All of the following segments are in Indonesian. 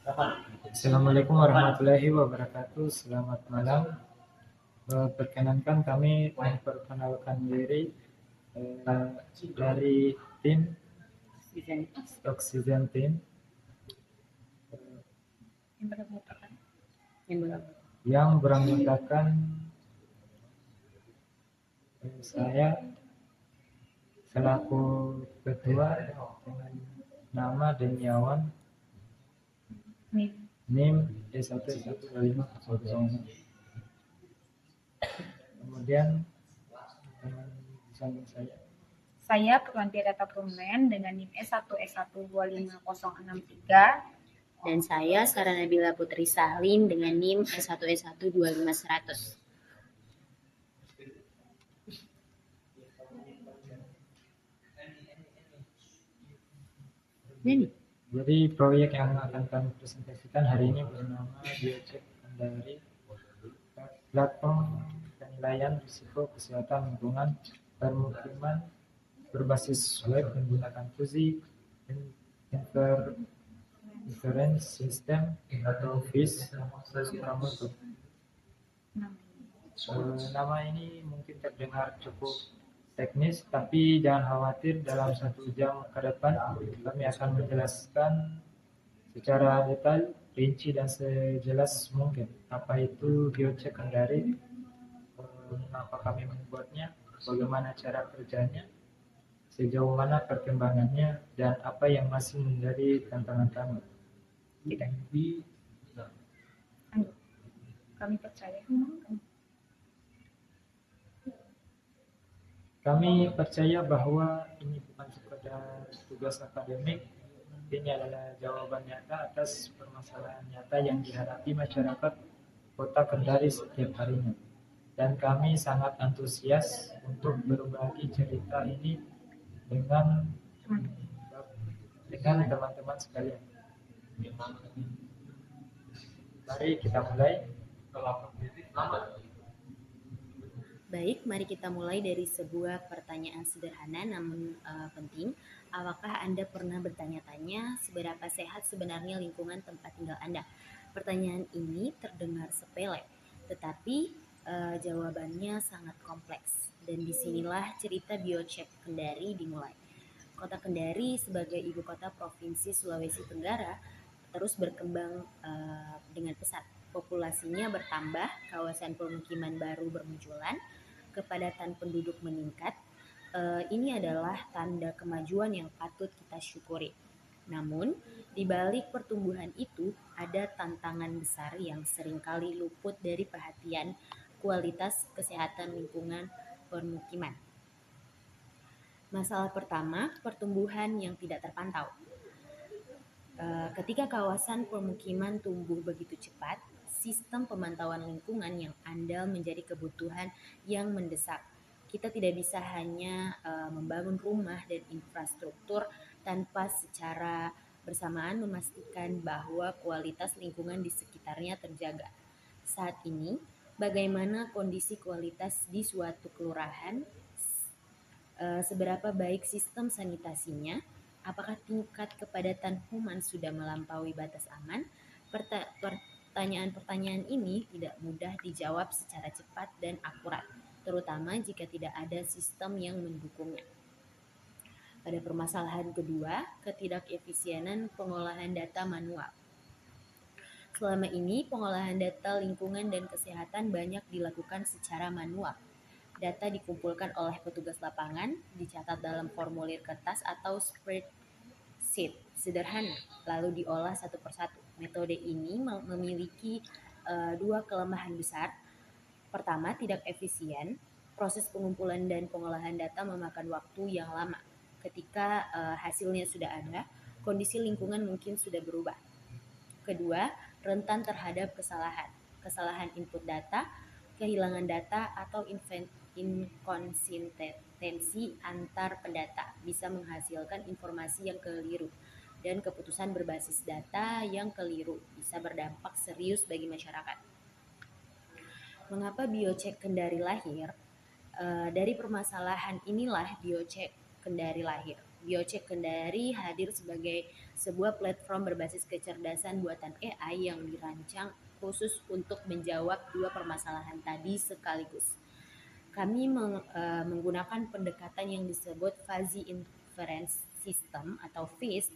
Assalamualaikum warahmatullahi wabarakatuh. Selamat malam. Perkenankan kami memperkenalkan diri dari tim Oxygen Team yang beranggotakan saya selaku ketua dengan nama Deniawan, NIM E11250. Kemudian di samping Saya Purwanti Data Purmen dengan NIM E1S125063. Dan saya Sarah Nabila Putri Salim dengan NIM E1S12500. Jadi proyek yang akan kami presentasikan hari ini bernama Biocek Kendari, platform penilaian risiko kesehatan lingkungan permukiman berbasis web menggunakan fuzzy inference system atau FIS Suramoto. Nama ini mungkin terdengar cukup teknis, tapi jangan khawatir, dalam 1 jam ke depan kami akan menjelaskan secara detail, rinci, dan sejelas mungkin apa itu Biocek Kendari, mengapa kami membuatnya, bagaimana cara kerjanya, sejauh mana perkembangannya, dan apa yang masih menjadi tantangan kami. Kami percaya. Kami percaya bahwa ini bukan sekedar tugas akademik, ini adalah jawaban nyata atas permasalahan nyata yang dihadapi masyarakat Kota Kendari setiap harinya. Dan kami sangat antusias untuk berbagi cerita ini dengan teman-teman sekalian. Mari kita mulai. Baik, mari kita mulai dari sebuah pertanyaan sederhana namun penting. Apakah Anda pernah bertanya-tanya seberapa sehat sebenarnya lingkungan tempat tinggal Anda? Pertanyaan ini terdengar sepele, tetapi jawabannya sangat kompleks. Dan disinilah cerita Biocek Kendari dimulai. Kota Kendari sebagai ibu kota Provinsi Sulawesi Tenggara terus berkembang dengan pesat. Populasinya bertambah, kawasan pemukiman baru bermunculan, kepadatan penduduk meningkat. Ini adalah tanda kemajuan yang patut kita syukuri. Namun, di balik pertumbuhan itu ada tantangan besar yang seringkali luput dari perhatian, kualitas kesehatan lingkungan permukiman. Masalah pertama, pertumbuhan yang tidak terpantau. Ketika kawasan permukiman tumbuh begitu cepat, sistem pemantauan lingkungan yang andal menjadi kebutuhan yang mendesak. Kita tidak bisa hanya membangun rumah dan infrastruktur tanpa secara bersamaan memastikan bahwa kualitas lingkungan di sekitarnya terjaga. Saat ini, bagaimana kondisi kualitas di suatu kelurahan? Seberapa baik sistem sanitasinya? Apakah tingkat kepadatan human sudah melampaui batas aman? Pertanyaan-pertanyaan ini tidak mudah dijawab secara cepat dan akurat, terutama jika tidak ada sistem yang mendukungnya. Pada permasalahan kedua, ketidakefisienan pengolahan data manual. Selama ini, pengolahan data lingkungan dan kesehatan banyak dilakukan secara manual. Data dikumpulkan oleh petugas lapangan, dicatat dalam formulir kertas atau spreadsheet sederhana, lalu diolah satu persatu. Metode ini memiliki dua kelemahan besar. Pertama, tidak efisien. Proses pengumpulan dan pengolahan data memakan waktu yang lama. Ketika hasilnya sudah ada, kondisi lingkungan mungkin sudah berubah. Kedua, rentan terhadap kesalahan input data, kehilangan data, atau inkonsistensi antar pendata bisa menghasilkan informasi yang keliru, dan keputusan berbasis data yang keliru bisa berdampak serius bagi masyarakat. Mengapa Biocek Kendari lahir? Dari permasalahan inilah Biocek Kendari lahir. BioCek Kendari hadir sebagai sebuah platform berbasis kecerdasan buatan AI yang dirancang khusus untuk menjawab dua permasalahan tadi sekaligus. Kami menggunakan pendekatan yang disebut Fuzzy Inference System atau FIS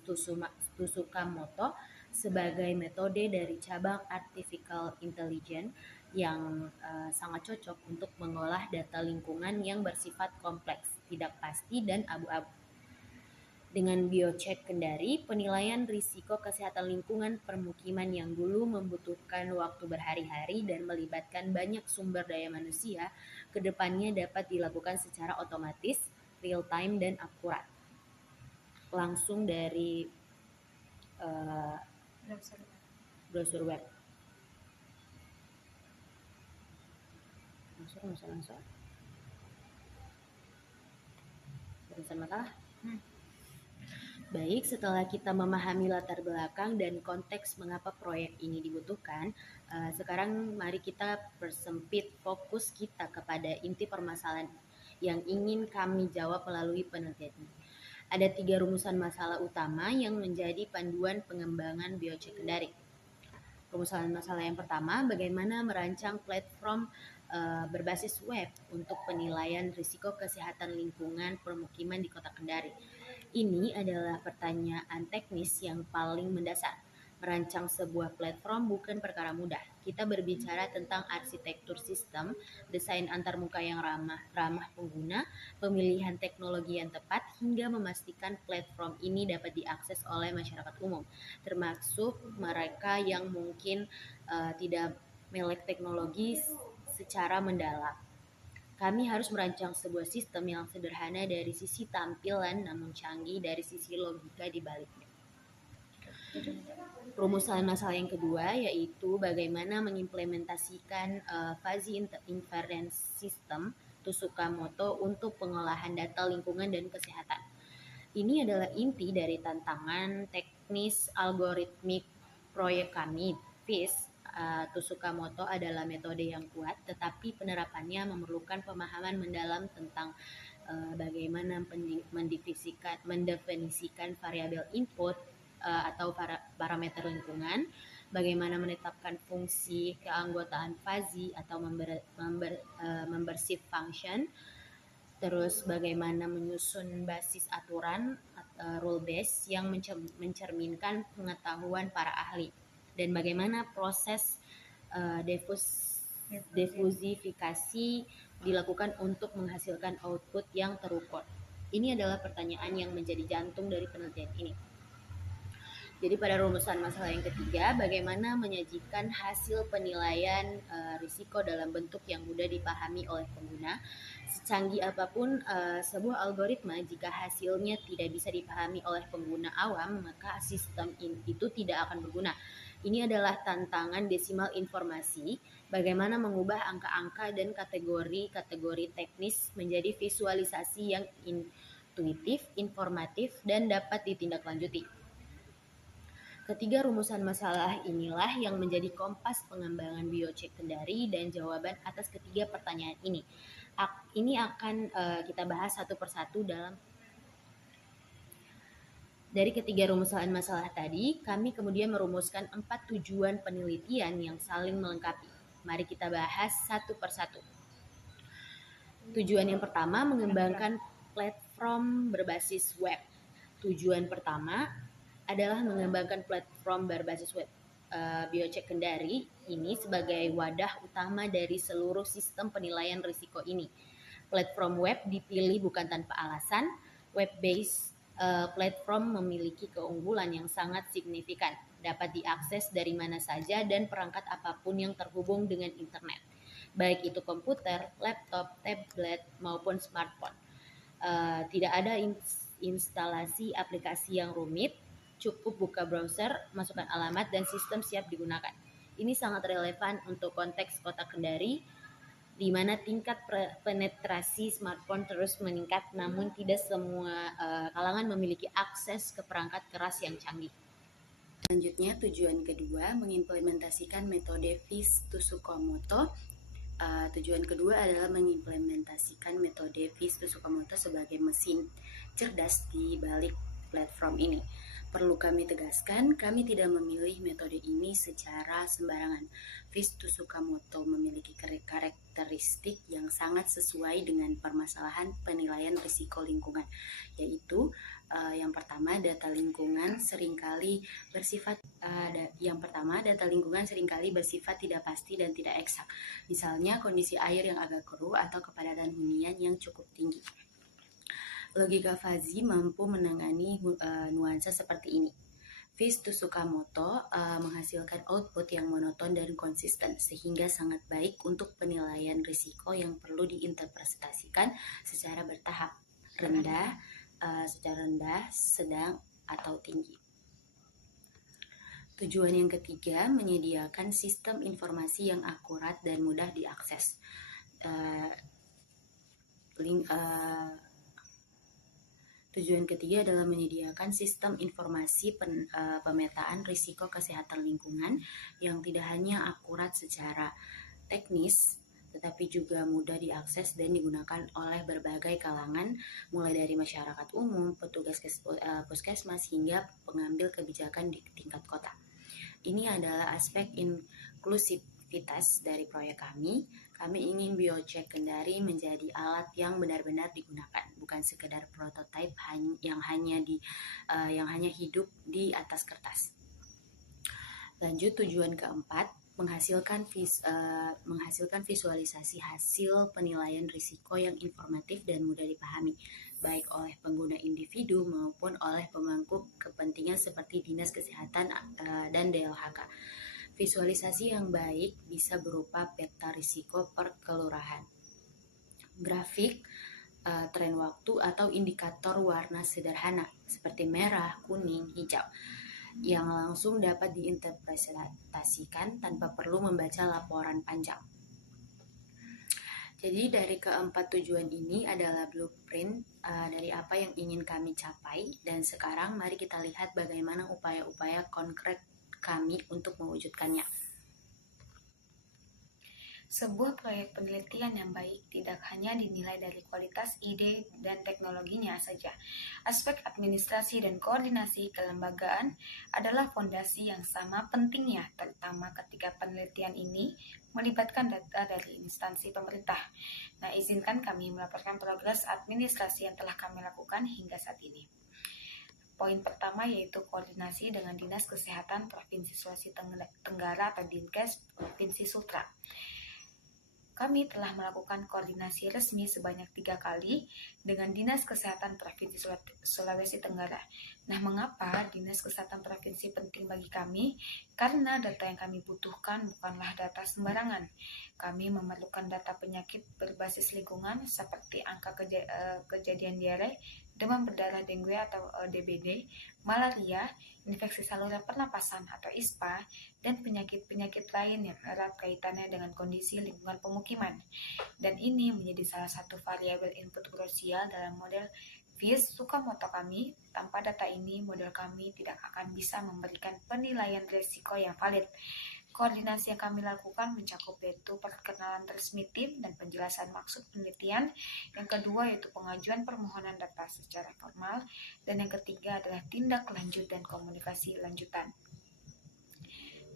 Tsukamoto sebagai metode dari cabang Artificial Intelligence yang sangat cocok untuk mengolah data lingkungan yang bersifat kompleks, tidak pasti, dan abu-abu. Dengan BioCek Kendari, penilaian risiko kesehatan lingkungan permukiman yang dulu membutuhkan waktu berhari-hari dan melibatkan banyak sumber daya manusia, kedepannya dapat dilakukan secara otomatis, real-time, dan akurat. Langsung dari browser web. Langsung. Urusan masalah? Baik, setelah kita memahami latar belakang dan konteks mengapa proyek ini dibutuhkan, sekarang mari kita persempit fokus kita kepada inti permasalahan yang ingin kami jawab melalui penelitian ini. Ada 3 rumusan masalah utama yang menjadi panduan pengembangan BioCek Kendari. Rumusan masalah yang pertama, bagaimana merancang platform berbasis web untuk penilaian risiko kesehatan lingkungan permukiman di Kota Kendari. Ini adalah pertanyaan teknis yang paling mendasar. Merancang sebuah platform bukan perkara mudah. Kita berbicara tentang arsitektur sistem, desain antarmuka yang ramah pengguna, pemilihan teknologi yang tepat, hingga memastikan platform ini dapat diakses oleh masyarakat umum, termasuk mereka yang mungkin tidak melek teknologi secara mendalam. Kami harus merancang sebuah sistem yang sederhana dari sisi tampilan namun canggih dari sisi logika di baliknya. Rumusan masalah yang kedua yaitu bagaimana mengimplementasikan Fuzzy Inference System Tsukamoto untuk pengolahan data lingkungan dan kesehatan. Ini adalah inti dari tantangan teknis algoritmik proyek kami, FIS. Tsukamoto adalah metode yang kuat, tetapi penerapannya memerlukan pemahaman mendalam tentang bagaimana mendefinisikan variabel input atau parameter lingkungan, bagaimana menetapkan fungsi keanggotaan fuzzy atau membership function, terus bagaimana menyusun basis aturan rule base yang mencerminkan pengetahuan para ahli, dan bagaimana proses defusifikasi dilakukan untuk menghasilkan output yang terukur. Ini adalah pertanyaan yang menjadi jantung dari penelitian ini. Jadi pada rumusan masalah yang ketiga, bagaimana menyajikan hasil penilaian risiko dalam bentuk yang mudah dipahami oleh pengguna. Secanggih apapun sebuah algoritma, jika hasilnya tidak bisa dipahami oleh pengguna awam, maka sistem itu tidak akan berguna. Ini adalah tantangan desimal informasi, bagaimana mengubah angka-angka dan kategori-kategori teknis menjadi visualisasi yang intuitif, informatif, dan dapat ditindaklanjuti. Ketiga rumusan masalah inilah yang menjadi kompas pengembangan BioCek Kendari dan jawaban atas ketiga pertanyaan ini. Ini akan kita bahas satu persatu dari ketiga rumusan masalah tadi, kami kemudian merumuskan 4 tujuan penelitian yang saling melengkapi. Mari kita bahas satu persatu. Tujuan yang pertama, mengembangkan platform berbasis web. Tujuan pertama adalah mengembangkan platform berbasis web. BioCek Kendari ini sebagai wadah utama dari seluruh sistem penilaian risiko ini. Platform web dipilih bukan tanpa alasan. Web-based platform memiliki keunggulan yang sangat signifikan, dapat diakses dari mana saja dan perangkat apapun yang terhubung dengan internet, baik itu komputer, laptop, tablet, maupun smartphone. Tidak ada instalasi aplikasi yang rumit, cukup buka browser, masukkan alamat, dan sistem siap digunakan. Ini sangat relevan untuk konteks Kota Kendari, di mana tingkat penetrasi smartphone terus meningkat, namun tidak semua kalangan memiliki akses ke perangkat keras yang canggih. Selanjutnya, tujuan kedua, mengimplementasikan metode FIS Tsukamoto Tujuan kedua adalah mengimplementasikan metode Fis Tsukamoto sebagai mesin cerdas di balik platform ini. Perlu kami tegaskan, kami tidak memilih metode ini secara sembarangan. Fis Tsukamoto memiliki karakteristik yang sangat sesuai dengan permasalahan penilaian risiko lingkungan, yaitu yang pertama, data lingkungan seringkali bersifat tidak pasti dan tidak eksak. Misalnya kondisi air yang agak keruh atau kepadatan hunian yang cukup tinggi. Logika fuzzy mampu menangani nuansa seperti ini. Fis Tsukamoto menghasilkan output yang monoton dan konsisten, sehingga sangat baik untuk penilaian risiko yang perlu diinterpretasikan secara bertahap, rendah, sedang, atau tinggi. Tujuan yang ketiga, menyediakan sistem informasi yang akurat dan mudah diakses. Tujuan ketiga adalah menyediakan sistem informasi pemetaan risiko kesehatan lingkungan yang tidak hanya akurat secara teknis, tetapi juga mudah diakses dan digunakan oleh berbagai kalangan, mulai dari masyarakat umum, petugas puskesmas, hingga pengambil kebijakan di tingkat kota. Ini adalah aspek inklusivitas dari proyek kami. Kami ingin BioCek Kendari menjadi alat yang benar-benar digunakan, bukan sekedar prototipe yang hanya hidup di atas kertas. Lanjut, tujuan keempat, menghasilkan visualisasi hasil penilaian risiko yang informatif dan mudah dipahami, baik oleh pengguna individu maupun oleh pemangku kepentingan seperti Dinas Kesehatan dan DLHK. Visualisasi yang baik bisa berupa peta risiko per kelurahan, grafik, tren waktu, atau indikator warna sederhana seperti merah, kuning, hijau, yang langsung dapat diinterpretasikan tanpa perlu membaca laporan panjang. Jadi dari keempat tujuan ini adalah blueprint dari apa yang ingin kami capai, dan sekarang mari kita lihat bagaimana upaya-upaya konkret kami untuk mewujudkannya. Sebuah proyek penelitian yang baik tidak hanya dinilai dari kualitas ide dan teknologinya saja. Aspek administrasi dan koordinasi kelembagaan adalah fondasi yang sama pentingnya, terutama ketika penelitian ini melibatkan data dari instansi pemerintah. Nah, izinkan kami melaporkan progres administrasi yang telah kami lakukan hingga saat ini. Poin pertama yaitu koordinasi dengan Dinas Kesehatan Provinsi Sulawesi Tenggara atau Dinkes Provinsi Sultra. Kami telah melakukan koordinasi resmi sebanyak 3 kali dengan Dinas Kesehatan Provinsi Sulawesi Tenggara. Nah, mengapa Dinas Kesehatan Provinsi penting bagi kami? Karena data yang kami butuhkan bukanlah data sembarangan. Kami memerlukan data penyakit berbasis lingkungan seperti angka kejadian diare, demam berdarah dengue atau DBD, malaria, infeksi saluran pernapasan atau ISPA, dan penyakit-penyakit lain yang erat kaitannya dengan kondisi lingkungan pemukiman. Dan ini menjadi salah satu variabel input krusial dalam model Fis Tsukamoto kami. Tanpa data ini, model kami tidak akan bisa memberikan penilaian risiko yang valid. Koordinasi yang kami lakukan mencakup yaitu perkenalan resmi tim dan penjelasan maksud penelitian. Yang kedua yaitu pengajuan permohonan data secara formal. Dan yang ketiga adalah tindak lanjut dan komunikasi lanjutan.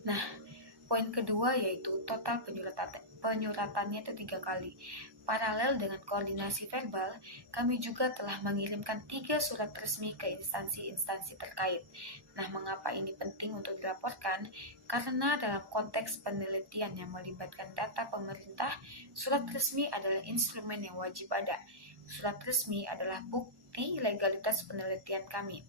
Nah, poin kedua yaitu total penyuratannya itu 3 kali. Paralel dengan koordinasi verbal, kami juga telah mengirimkan 3 surat resmi ke instansi-instansi terkait. Nah, mengapa ini penting untuk dilaporkan? Karena dalam konteks penelitian yang melibatkan data pemerintah, surat resmi adalah instrumen yang wajib ada. Surat resmi adalah bukti legalitas penelitian kami,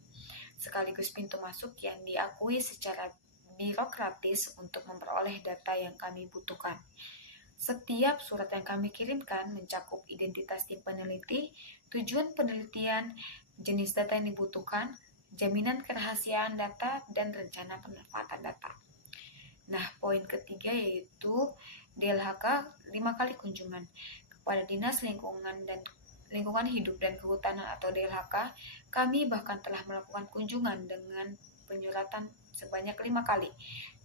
sekaligus pintu masuk yang diakui secara birokratis untuk memperoleh data yang kami butuhkan. Setiap surat yang kami kirimkan mencakup identitas tim peneliti, tujuan penelitian, jenis data yang dibutuhkan, jaminan kerahasiaan data, dan rencana pemanfaatan data. Nah, poin ketiga yaitu DLHK 5 kali kunjungan. Kepada Dinas Lingkungan Hidup dan Kehutanan atau DLHK, kami bahkan telah melakukan kunjungan dengan penyuratan sebanyak 5 kali,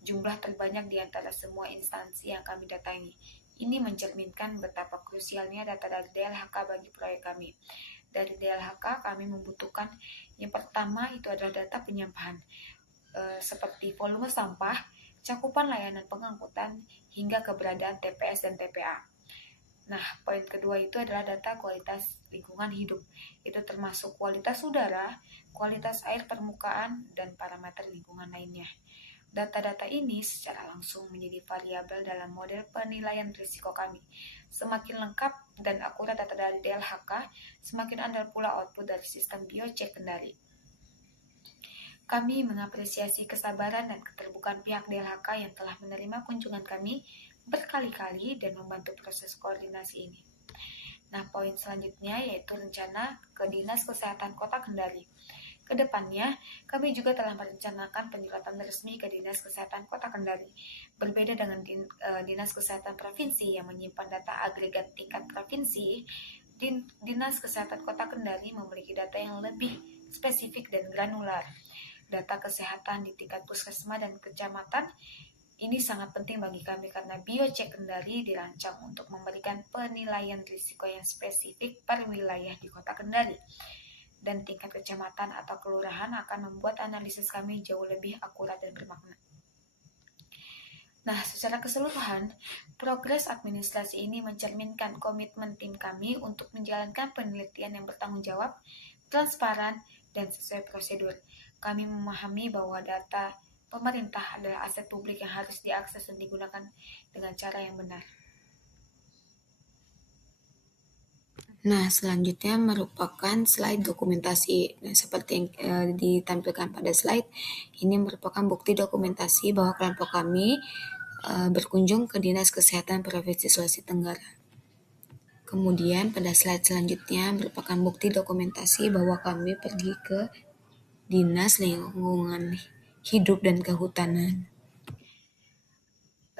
jumlah terbanyak di antara semua instansi yang kami datangi. Ini mencerminkan betapa krusialnya data dari DLHK bagi proyek kami. Dari DLHK kami membutuhkan yang pertama itu adalah data penyampahan, seperti volume sampah, cakupan layanan pengangkutan, hingga keberadaan TPS dan TPA. Nah, poin kedua itu adalah data kualitas lingkungan hidup. Itu termasuk kualitas udara, kualitas air permukaan, dan parameter lingkungan lainnya. Data-data ini secara langsung menjadi variabel dalam model penilaian risiko kami. Semakin lengkap dan akurat data dari DLHK, semakin andal pula output dari sistem biocek kendali. Kami mengapresiasi kesabaran dan keterbukaan pihak DLHK yang telah menerima kunjungan kami berkali-kali dan membantu proses koordinasi ini. Nah, poin selanjutnya yaitu rencana ke Dinas Kesehatan Kota Kendari. Kedepannya, kami juga telah merencanakan penyuratan resmi ke Dinas Kesehatan Kota Kendari. Berbeda dengan Dinas Kesehatan Provinsi yang menyimpan data agregat tingkat provinsi, Dinas Kesehatan Kota Kendari memiliki data yang lebih spesifik dan granular. Data kesehatan di tingkat puskesmas dan kecamatan ini sangat penting bagi kami karena biocek Kendari dirancang untuk memberikan penilaian risiko yang spesifik per wilayah di Kota Kendari. Dan tingkat kecamatan atau kelurahan akan membuat analisis kami jauh lebih akurat dan bermakna. Nah, secara keseluruhan, progres administrasi ini mencerminkan komitmen tim kami untuk menjalankan penelitian yang bertanggung jawab, transparan, dan sesuai prosedur. Kami memahami bahwa data pemerintah adalah aset publik yang harus diakses dan digunakan dengan cara yang benar. Nah, selanjutnya merupakan slide dokumentasi. Nah, seperti yang ditampilkan pada slide, ini merupakan bukti dokumentasi bahwa kelompok kami berkunjung ke Dinas Kesehatan Provinsi Sulawesi Tenggara. Kemudian pada slide selanjutnya merupakan bukti dokumentasi bahwa kami pergi ke Dinas Lingkungan Hidup dan Kehutanan.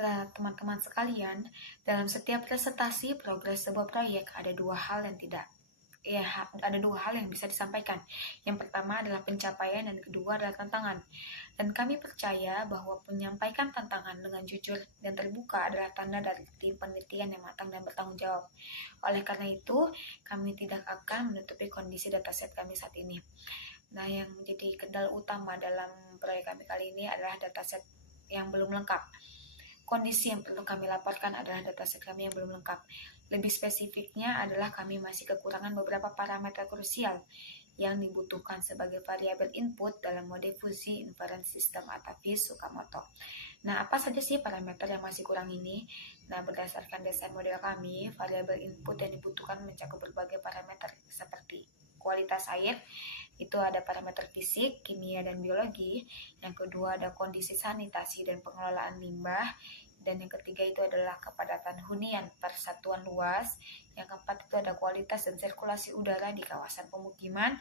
Teman-teman sekalian, dalam setiap presentasi progres sebuah proyek ada dua hal yang bisa disampaikan. Yang pertama adalah pencapaian dan kedua adalah tantangan. Dan kami percaya bahwa menyampaikan tantangan dengan jujur dan terbuka adalah tanda dari tim penelitian yang matang dan bertanggung jawab. Oleh karena itu, kami tidak akan menutupi kondisi dataset kami saat ini. Nah, yang menjadi kendala utama dalam proyek kami kali ini adalah dataset yang belum lengkap. Kondisi yang perlu kami laporkan adalah dataset kami yang belum lengkap. Lebih spesifiknya adalah kami masih kekurangan beberapa parameter krusial yang dibutuhkan sebagai variabel input dalam mode fusi inference system atau FIS Tsukamoto. Nah, apa saja sih parameter yang masih kurang ini? Nah, berdasarkan desain model kami, variabel input yang dibutuhkan mencakup berbagai parameter seperti kualitas air, itu ada parameter fisik, kimia, dan biologi. Yang kedua ada kondisi sanitasi dan pengelolaan limbah. Dan yang ketiga itu adalah kepadatan hunian per satuan luas. Yang keempat itu ada kualitas dan sirkulasi udara di kawasan pemukiman.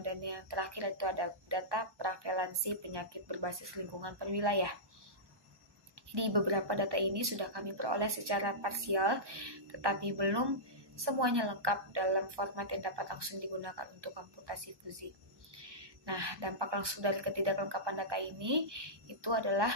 Dan yang terakhir itu ada data prevalensi penyakit berbasis lingkungan per wilayah. Jadi beberapa data ini sudah kami peroleh secara parsial, tetapi belum semuanya lengkap dalam format yang dapat langsung digunakan untuk komputasi fusi. Nah, dampak langsung dari ketidaklengkapan data ini itu adalah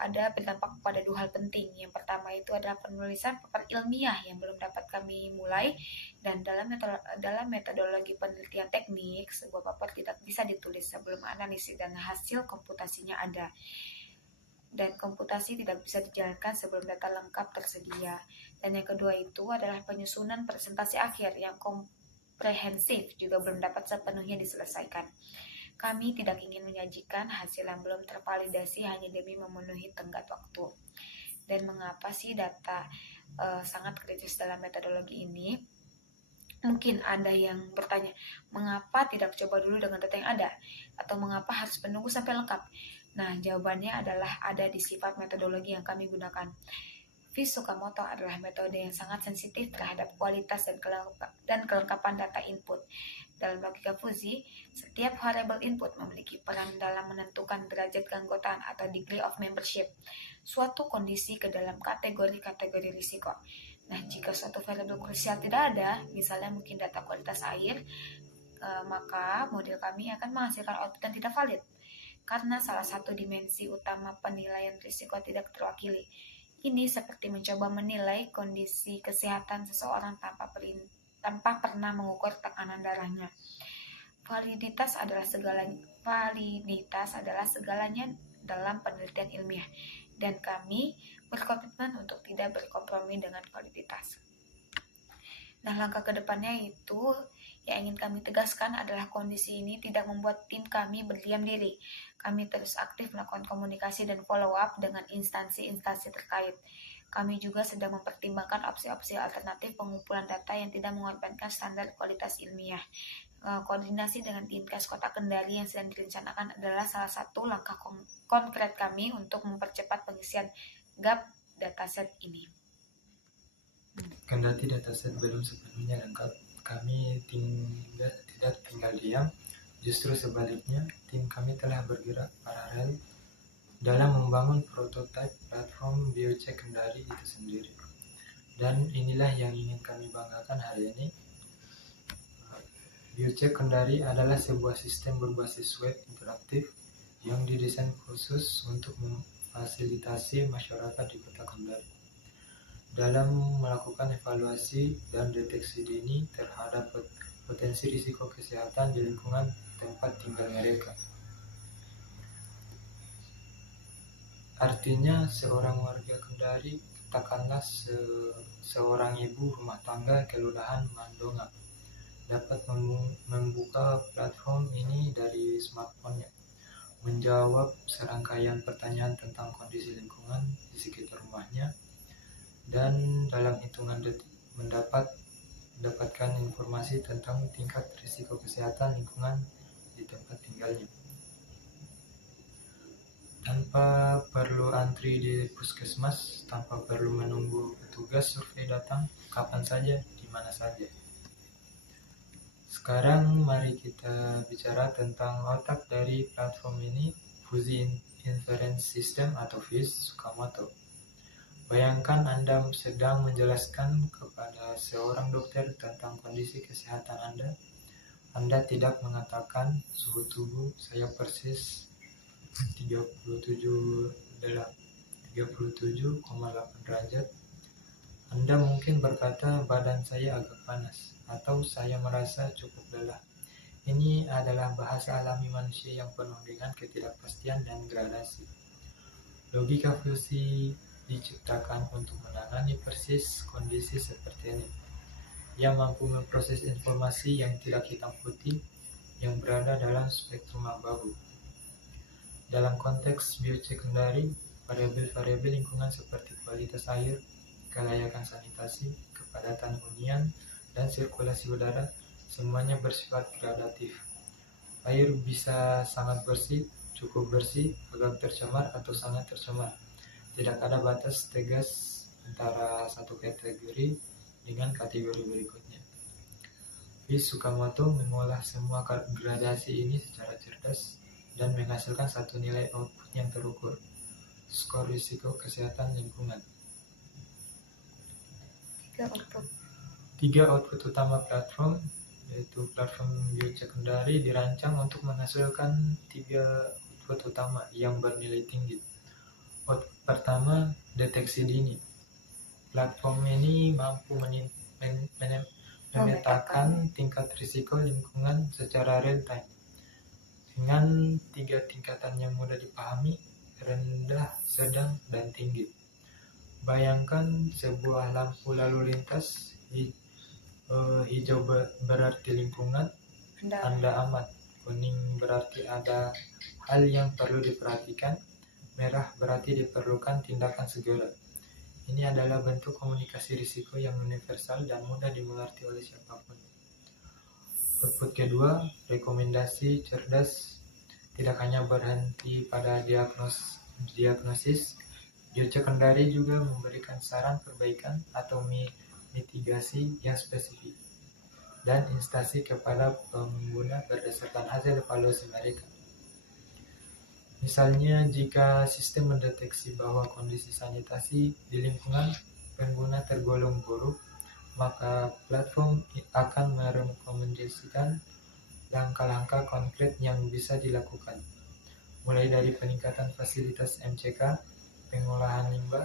ada berdampak pada dua hal penting. Yang pertama itu adalah penulisan paper ilmiah yang belum dapat kami mulai, dan dalam metodologi penelitian teknik, sebuah paper tidak bisa ditulis sebelum analisis dan hasil komputasinya ada. Dan komputasi tidak bisa dijalankan sebelum data lengkap tersedia. Dan yang kedua itu adalah penyusunan presentasi akhir yang komprehensif juga belum dapat sepenuhnya diselesaikan. Kami tidak ingin menyajikan hasil yang belum tervalidasi hanya demi memenuhi tenggat waktu. Dan mengapa sih data sangat kritis dalam metodologi ini? Mungkin ada yang bertanya, mengapa tidak coba dulu dengan data yang ada? Atau mengapa harus menunggu sampai lengkap? Nah, jawabannya adalah ada di sifat metodologi yang kami gunakan. FIS Tsukamoto adalah metode yang sangat sensitif terhadap kualitas dan kelengkapan data input. Dalam logika fusi, setiap variable input memiliki peran dalam menentukan derajat keanggotaan atau degree of membership suatu kondisi ke dalam kategori-kategori risiko. Nah, jika suatu variabel krusial tidak ada, misalnya mungkin data kualitas air, maka model kami akan menghasilkan output yang tidak valid karena salah satu dimensi utama penilaian risiko tidak terwakili, Ini seperti mencoba menilai kondisi kesehatan seseorang tanpa pernah mengukur tekanan darahnya. Validitas adalah segalanya dalam penelitian ilmiah, dan kami berkomitmen untuk tidak berkompromi dengan validitas. Nah, langkah ke depannya itu yang ingin kami tegaskan adalah kondisi ini tidak membuat tim kami berdiam diri. Kami terus aktif melakukan komunikasi dan follow-up dengan instansi-instansi terkait. Kami juga sedang mempertimbangkan opsi-opsi alternatif pengumpulan data yang tidak mengorbankan standar kualitas ilmiah. Koordinasi dengan Dinkes Kota Kendari yang sedang direncanakan adalah salah satu langkah konkret kami untuk mempercepat pengisian gap dataset ini. Kendati dataset belum sepenuhnya lengkap, kami tidak tinggal diam. Justru sebaliknya, tim kami telah bergerak paralel dalam membangun prototipe platform Biocek Kendari itu sendiri. Dan inilah yang ingin kami banggakan hari ini. Biocek Kendari adalah sebuah sistem berbasis web interaktif yang didesain khusus untuk memfasilitasi masyarakat di Kota Kendari dalam melakukan evaluasi dan deteksi dini terhadap potensi risiko kesehatan di lingkungan tempat tinggal mereka. Artinya, seorang warga Kendari, katakanlah seorang ibu rumah tangga kelurahan Mandonga, dapat membuka platform ini dari smartphone-nya, menjawab serangkaian pertanyaan tentang kondisi lingkungan di sekitar rumahnya, dan dalam hitungan detik mendapatkan informasi tentang tingkat risiko kesehatan lingkungan di tempat tinggalnya. Tanpa perlu antri di puskesmas, tanpa perlu menunggu petugas survei datang kapan saja, di mana saja. Sekarang mari kita bicara tentang otak dari platform ini, Fuzzy Inference System atau FIS Sukamoto. Bayangkan Anda sedang menjelaskan kepada seorang dokter tentang kondisi kesehatan Anda. Anda tidak mengatakan suhu tubuh saya persis 37,8 derajat. Anda mungkin berkata badan saya agak panas atau saya merasa cukup lelah. Ini adalah bahasa alami manusia yang penuh dengan ketidakpastian dan gradasi. Logika Fuzzy diciptakan untuk menangani persis kondisi seperti ini. Ia mampu memproses informasi yang tidak hitam putih yang berada dalam spektrum abu-abu. Dalam konteks Biocek Kendari, variabel-variabel lingkungan seperti kualitas air, kelayakan sanitasi, kepadatan hunian, dan sirkulasi udara semuanya bersifat gradatif. Air bisa sangat bersih, cukup bersih, agak tercemar, atau sangat tercemar. Tidak ada batas tegas antara satu kategori dengan kategori berikutnya. FIS Sukamoto mengolah semua gradasi ini secara cerdas dan menghasilkan satu nilai output yang terukur, skor risiko kesehatan lingkungan. Tiga output utama platform, yaitu platform Biocek Kendari, dirancang untuk menghasilkan tiga output utama yang bernilai tinggi. Output pertama, deteksi dini. Platform ini mampu memetakan tingkat risiko lingkungan secara real time dengan tiga tingkatan yang mudah dipahami, rendah, sedang, dan tinggi. Bayangkan sebuah lampu lalu lintas, hijau berarti lingkungan, tanda amat, kuning berarti ada hal yang perlu diperhatikan, merah berarti diperlukan tindakan segera. Ini adalah bentuk komunikasi risiko yang universal dan mudah dimengerti oleh siapapun. Output kedua, rekomendasi cerdas, tidak hanya berhenti pada diagnosis. Biocek Kendari juga memberikan saran perbaikan atau mitigasi yang spesifik dan instansi kepada pengguna berdasarkan hasil evaluasi mereka. Misalnya, jika sistem mendeteksi bahwa kondisi sanitasi di lingkungan pengguna tergolong buruk, maka platform akan merekomendasikan langkah-langkah konkret yang bisa dilakukan, mulai dari peningkatan fasilitas MCK, pengolahan limbah,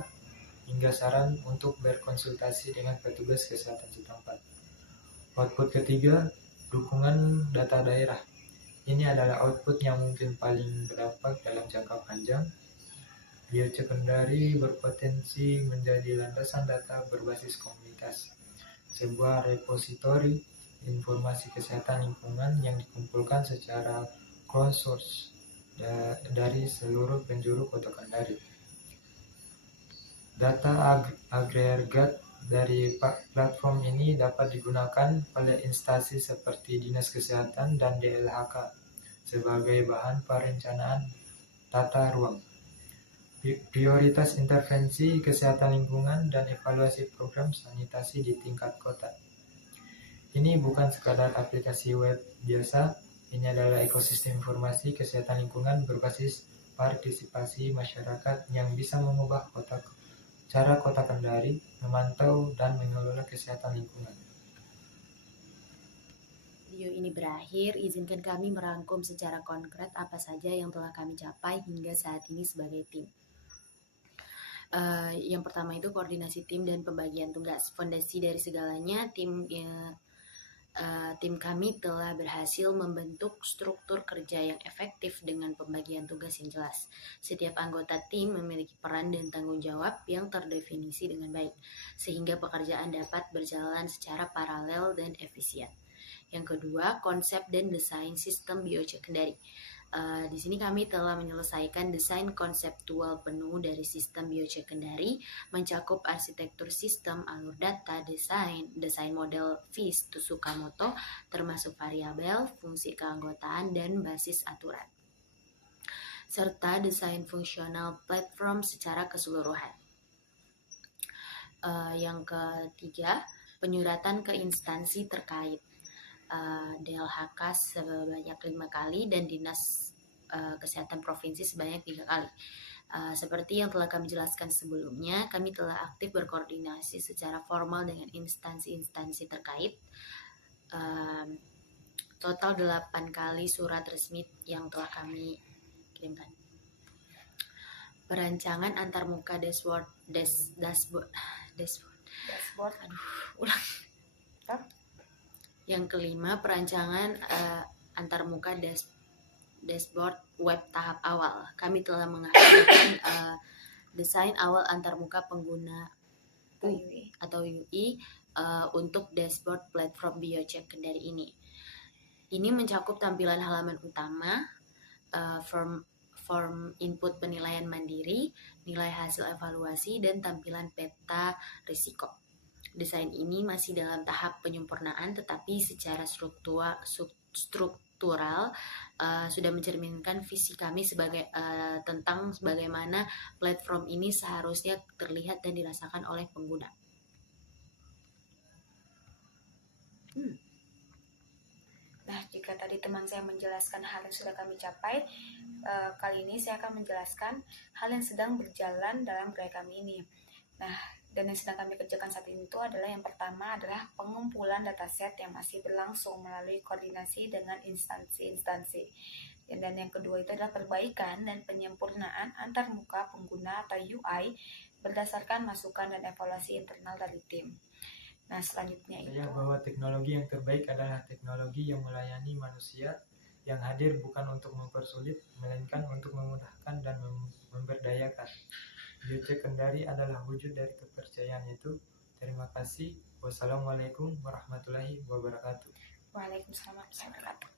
hingga saran untuk berkonsultasi dengan petugas kesehatan setempat. Output ketiga, dukungan data daerah. Ini adalah output yang mungkin paling berdampak dalam jangka panjang. Biocek Kendari berpotensi menjadi landasan data berbasis komunitas, sebuah repositori informasi kesehatan lingkungan yang dikumpulkan secara crowdsource dari seluruh penjuru Kota Kendari. Data agregat dari platform ini dapat digunakan oleh instansi seperti Dinas Kesehatan dan DLHK sebagai bahan perencanaan tata ruang, prioritas intervensi kesehatan lingkungan, dan evaluasi program sanitasi di tingkat kota. Ini bukan sekadar aplikasi web biasa, ini adalah ekosistem informasi kesehatan lingkungan berbasis partisipasi masyarakat yang bisa mengubah cara Kota Kendari memantau dan mengelola kesehatan lingkungan. Video ini berakhir, izinkan kami merangkum secara konkret apa saja yang telah kami capai hingga saat ini sebagai tim. Yang pertama itu koordinasi tim dan pembagian tugas. Fondasi dari segalanya, tim kami telah berhasil membentuk struktur kerja yang efektif dengan pembagian tugas yang jelas. Setiap anggota tim memiliki peran dan tanggung jawab yang terdefinisi dengan baik, sehingga pekerjaan dapat berjalan secara paralel dan efisien. Yang kedua, konsep dan desain sistem Biocek Kendari. Di sini kami telah menyelesaikan desain konseptual penuh dari sistem Biocek Kendari, mencakup arsitektur sistem, alur data, desain model FIS Tsukamoto, termasuk variabel, fungsi keanggotaan, dan basis aturan, serta desain fungsional platform secara keseluruhan. Yang ketiga, penyuratan ke instansi terkait. DLHK sebanyak 5 kali dan Dinas Kesehatan Provinsi sebanyak 3 kali. Seperti yang telah kami jelaskan sebelumnya, kami telah aktif berkoordinasi secara formal dengan instansi-instansi terkait. Total 8 kali surat resmi yang telah kami kirimkan. Perancangan antarmuka dashboard. Yang kelima, perancangan antarmuka dashboard web tahap awal. Kami telah menghasilkan desain awal antarmuka pengguna atau UI untuk dashboard platform Biocek Kendari ini. Ini mencakup tampilan halaman utama, form input penilaian mandiri, nilai hasil evaluasi, dan tampilan peta risiko. Desain ini masih dalam tahap penyempurnaan, tetapi secara struktural sudah mencerminkan visi kami tentang bagaimana platform ini seharusnya terlihat dan dirasakan oleh pengguna. Nah, jika tadi teman saya menjelaskan hal yang sudah kami capai, kali ini saya akan menjelaskan hal yang sedang berjalan dalam proyek kami ini. Nah, dan yang sedang kami kerjakan saat ini itu adalah yang pertama adalah pengumpulan dataset yang masih berlangsung melalui koordinasi dengan instansi-instansi. Dan yang kedua itu adalah perbaikan dan penyempurnaan antarmuka pengguna atau UI berdasarkan masukan dan evaluasi internal dari tim. Nah, selanjutnya itu bahwa teknologi yang terbaik adalah teknologi yang melayani manusia, yang hadir bukan untuk mempersulit, melainkan untuk memudahkan dan memberdayakan. Biocek Kendari adalah wujud dari kepercayaan itu. Terima kasih. Wassalamualaikum warahmatullahi wabarakatuh. Waalaikumsalam warahmatullahi wabarakatuh.